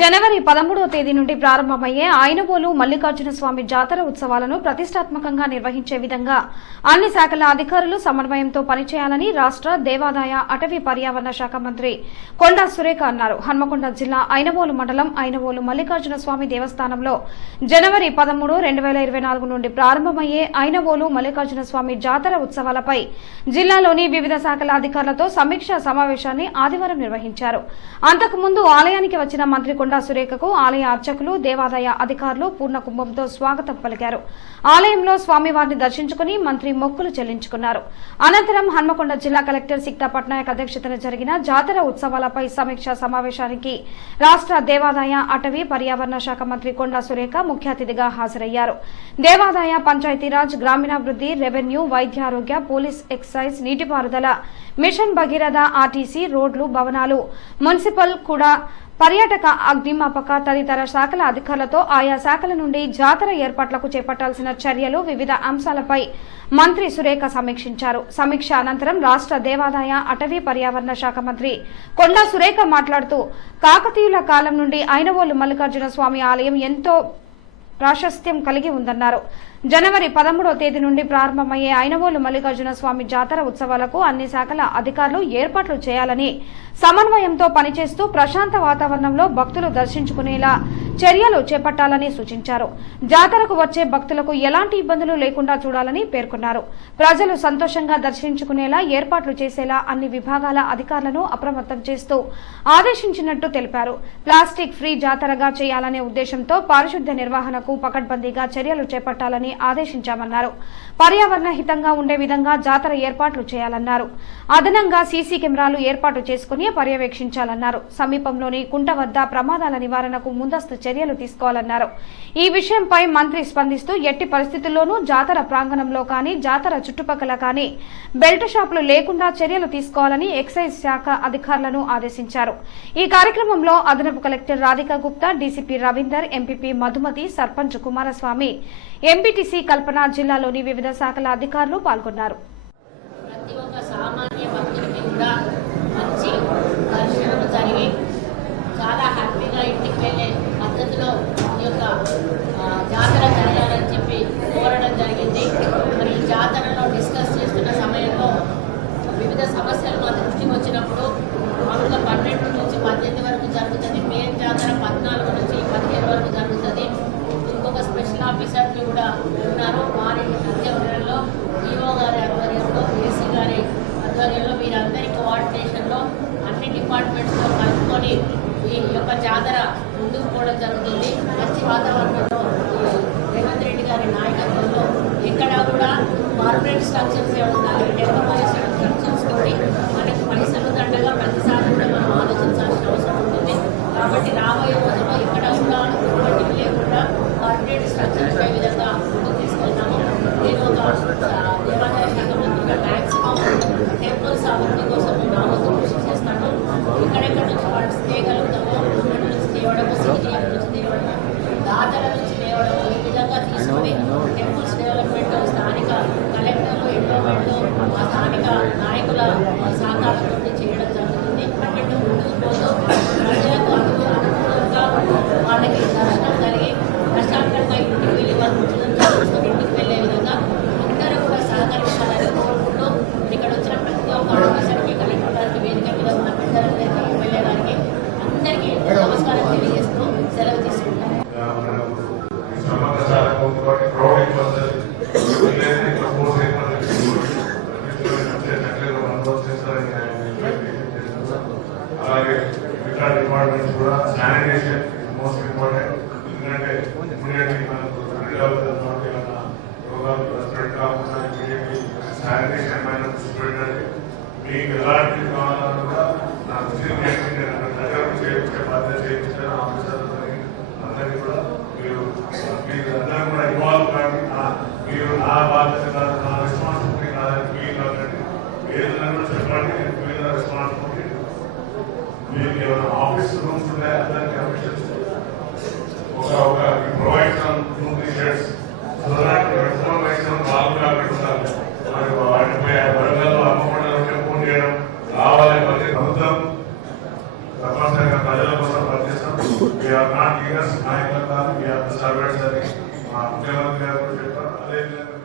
జనవరి 13వ తేదీ నుండి ప్రారంభమయ్యే ఐనవోలు మల్లికార్జున స్వామి జాతర ఉత్సవాలను ప్రతిష్టాత్మకంగా నిర్వహించే విధంగా అన్ని శాఖల అధికారులు సమన్వయంతో పనిచేయాలని రాష్ట్ర దేవాదాయ అటవీ పర్యావరణ శాఖ మంత్రి కొండా సురేఖ అన్నారు. హన్మకొండ జిల్లా ఐనవోలు మండలం ఐనవోలు మల్లికార్జున స్వామి దేవస్థానంలో జనవరి 13, 2024 నుండి ప్రారంభమయ్యే ఐనవోలు మల్లికార్జున స్వామి జాతర ఉత్సవాలపై జిల్లాలోని వివిధ శాఖల అధికారులతో సమీక్షా సమావేశాన్ని ఆదివారం నిర్వహించారు. అంతకుముందు ఆలయానికి వచ్చిన మంత్రి కొండా సురేఖకు ఆలయ అర్చకులు, దేవాదాయ అధికారులు పూర్ణ కుంభంతో స్వాగతం పలికారు. ఆలయంలో స్వామివారిని దర్శించుకుని మంత్రి మొక్కులు చెల్లించుకున్నారు. అనంతరం హన్మకొండ జిల్లా కలెక్టర్ సిక్తా పట్నాయక్ అధ్యక్షతన జరిగిన జాతర ఉత్సవాలపై సమీక్షా సమావేశానికి రాష్ట్ర దేవాదాయ అటవీ పర్యావరణ శాఖ మంత్రి కొండా సురేఖ ముఖ్య అతిథిగా హాజరయ్యారు. దేవాదాయ, పంచాయతీరాజ్, గ్రామీణాభివృద్ధి, రెవెన్యూ, వైద్యారోగ్య, పోలీస్, ఎక్సైజ్, నీటిపారుదల, మిషన్ భగీరథ, ఆర్టీసీ, రోడ్లు, భవనాలు, మున్సిపల్ కూడా పర్యాటక, అగ్నిమాపక తదితర శాఖల అధికారులతో ఆయా శాఖల నుండి జాతర ఏర్పాట్లకు చేపట్టాల్సిన చర్యలు, వివిధ అంశాలపై మంత్రి సురేఖ సమీక్షించారు. సమీక్ష అనంతరం రాష్ట్ర దేవాదాయ అటవీ పర్యావరణ శాఖ మంత్రి కొండా సురేఖ మాట్లాడుతూ కాకతీయుల కాలం నుండి ఐనవోలు మల్లికార్జున స్వామి ఆలయం ఎంతో ప్రాశస్త్యం కలిగి ఉందన్నారు. జనవరి 13వ తేదీ నుండి ప్రారంభమయ్యే ఐనవోలు మల్లికార్జున స్వామి జాతర ఉత్సవాలకు అన్ని శాఖల అధికారులు ఏర్పాట్లు చేయాలని, సమన్వయంతో పనిచేస్తూ ప్రశాంత వాతావరణంలో భక్తులు దర్శించుకునేలా చర్యలు చేపట్టాలని సూచించారు. జాతరకు వచ్చే భక్తులకు ఎలాంటి ఇబ్బందులు లేకుండా చూడాలని పేర్కొన్నారు. ప్రజలు సంతోషంగా దర్శించుకునేలా ఏర్పాట్లు చేసేలా అన్ని విభాగాల అధికారులను అప్రమత్తం చేస్తూ ఆదేశించినట్టు తెలిపారు. ప్లాస్టిక్ ఫ్రీ జాతరగా చేయాలనే ఉద్దేశంతో పారిశుద్ధ్య నిర్వహణకు పకడ్బందీగా చర్యలు చేపట్టాలని ఆదేశించామన్నారు. పర్యావరణ హితంగా ఉండే విధంగా జాతర ఏర్పాట్లు చేయాలన్నారు. అదనంగా సీసీ కెమెరాలు ఏర్పాటు చేసుకుని పర్యవేక్షించాలన్నారు. సమీపంలోని కుంట వద్ద ప్రమాదాల నివారణకు ముందస్తు చర్యలు తీసుకోవాలన్నారు. ఈ విషయంపై మంత్రి స్పందిస్తూ ఎట్టి పరిస్థితుల్లోనూ జాతర ప్రాంగణంలో కానీ, జాతర చుట్టుపక్కల కానీ బెల్ట్ షాపులు లేకుండా చర్యలు తీసుకోవాలని ఎక్సైజ్ శాఖ అధికారులను ఆదేశించారు. ఈ కార్యక్రమంలో అదనపు collector Radhika Gupta, DCP Ravinder, MPP Madhumathi, sarpanch Kumaraswamy, MPTC Kalpana, జిల్లాలోని వివిధ శాఖల అధికారులు పాల్గొన్నారు. ప్రతి ఒక్క సామాన్య భక్తుడికి కూడా మంచి దర్శనం జరిగి చాలా హ్యాపీగా ఇంటికి వెళ్ళే పద్ధతిలో ఈ యొక్క జాతర జరగాలని చెప్పి కోరడం జరిగింది. మరి ఈ జాతరలో డిస్కస్ చేస్తున్న సమయంలో వివిధ సమస్యలు మా దృష్టికి వచ్చినప్పుడు మామూలుగా 12 నుంచి 18 వరకు జరుగుతుంది. మెయిన్ జాతర 14 నుంచి 15 వరకు జరుగుతుంది. ఇంకొక స్పెషల్ ఆఫీసర్లు కూడా ఉన్నారు. వారి ఆధ్వర్యంలో, ఈఓ గారి ఆధ్వర్యంలో, ఏసీ గారి ఆధ్వర్యంలో, వీరందరి కోఆర్డినేషన్లో అన్ని డిపార్ట్మెంట్స్తో కలుపుకొని ఈ యొక్క జాతర ముందుకు పోవడం జరుగుతుంది. మంచి వాతావరణంలో రేవంత్ రెడ్డి గారి నాయకత్వంలో ఎక్కడా కూడా కార్పొరేట్ స్ట్రక్చర్స్ ఉండాలి, డెవలప్మెంట్ స్ట్రక్చర్స్ తోటి మనకు పైసలు దండగా ప్రతిసారి కూడా మనం ఆలోచించాల్సిన అవసరం ఉంటుంది. కాబట్టి రాబోయే రోజుల్లో ఎక్కడ కూడా ఇబ్బందులు లేకుండా కార్పొరేట్ స్ట్రక్చర్స్ ఏ విధంగా ముందుకు తీసుకెళ్తాము. నేను ఒక దేవాదాయ శాఖ మంత్రిగా మ్యాక్సిమం టెంపుల్స్ అభివృద్ధి కోసం నా వంతు కృషి చేస్తాను. ఎక్కడెక్కడ నుంచి ఫండ్స్ తీయగలుగుతామో అక్కడి నుంచి తేవడము, సిజిఎం నుంచి తేవడము, దాతల నుంచి తేవడము, ఈ విధంగా తీసుకుని టెంపుల్స్ డెవలప్మెంట్ స్థానిక కలెక్టర్లు, ఎండోమెంట్లు, స్థానిక నాయకుల సహకారంతో చేయడం జరుగుతుంది. అన్నింటి ముందుకు పోతూ ప్రజలకు అనుకూలంగా వాళ్ళకి దర్శనం కలిగి ప్రశాంతంగా ఇంటికి వెళ్ళి వాళ్ళు ఇంటికి వెళ్ళే విధంగా అందరూ కూడా సహకరించాలని కోరుకుంటూ ఇక్కడ వచ్చిన ప్రతి ఒక్క ఆఫీసర్కి, కలెక్టర్ గారికి, వేదిక మీద ఉన్న పెద్దలకి, ఎమ్మెల్యే గారికి అందరికీ నమస్కారం తెలియజేస్తూ సెలవు తీసుకుంటాం. అలాగే మిగతా డిపార్ట్మెంట్స్ కూడా శానిటేషన్ మోస్ట్ ఇంపార్టెంట్. ఎందుకంటే ఇమీడియట్లీ మనకు రోగాలు స్ప్రెడ్ కాకుండా ఇమీడియట్లీ శానిటేషన్ పైన దృష్టి పెట్టండి. మీకు ఎలాంటి కావాలన్నా కూడా నాకు దగ్గర చేయించే బాధ్యత చేయించారు ఆఫీసర్లు అందరికీ కూడా. మీరు అందరూ కూడా ఇన్వాల్వ్ కానీ మీరు నా బాధ్యత కాదు, నా రెస్పాన్సిబిలిటీ కాదని ఫీల్ కాకండి. ఏదైనా కూడా చెప్పండి, మీద రెస్పాన్సిబిలిటీ. మీకు ఏమైనా ఆఫీస్ రూమ్స్ ఉంటాయి, అందరికీ అఫీషియల్స్ ఒక provide some 2-3 sheds so that response వైద్యం బాగుండాలి. మరి వాటిపై వరంగల్లో అమ్మకుండా ఫోన్ చేయడం రావాలి వీఆర్ నాట్ లీడర్స్ నాయకులు కాదు, వీఆర్ సర్వెంట్స్ అని మా ముఖ్యమంత్రి గారు కూడా చెప్పారు. అదేవిధంగా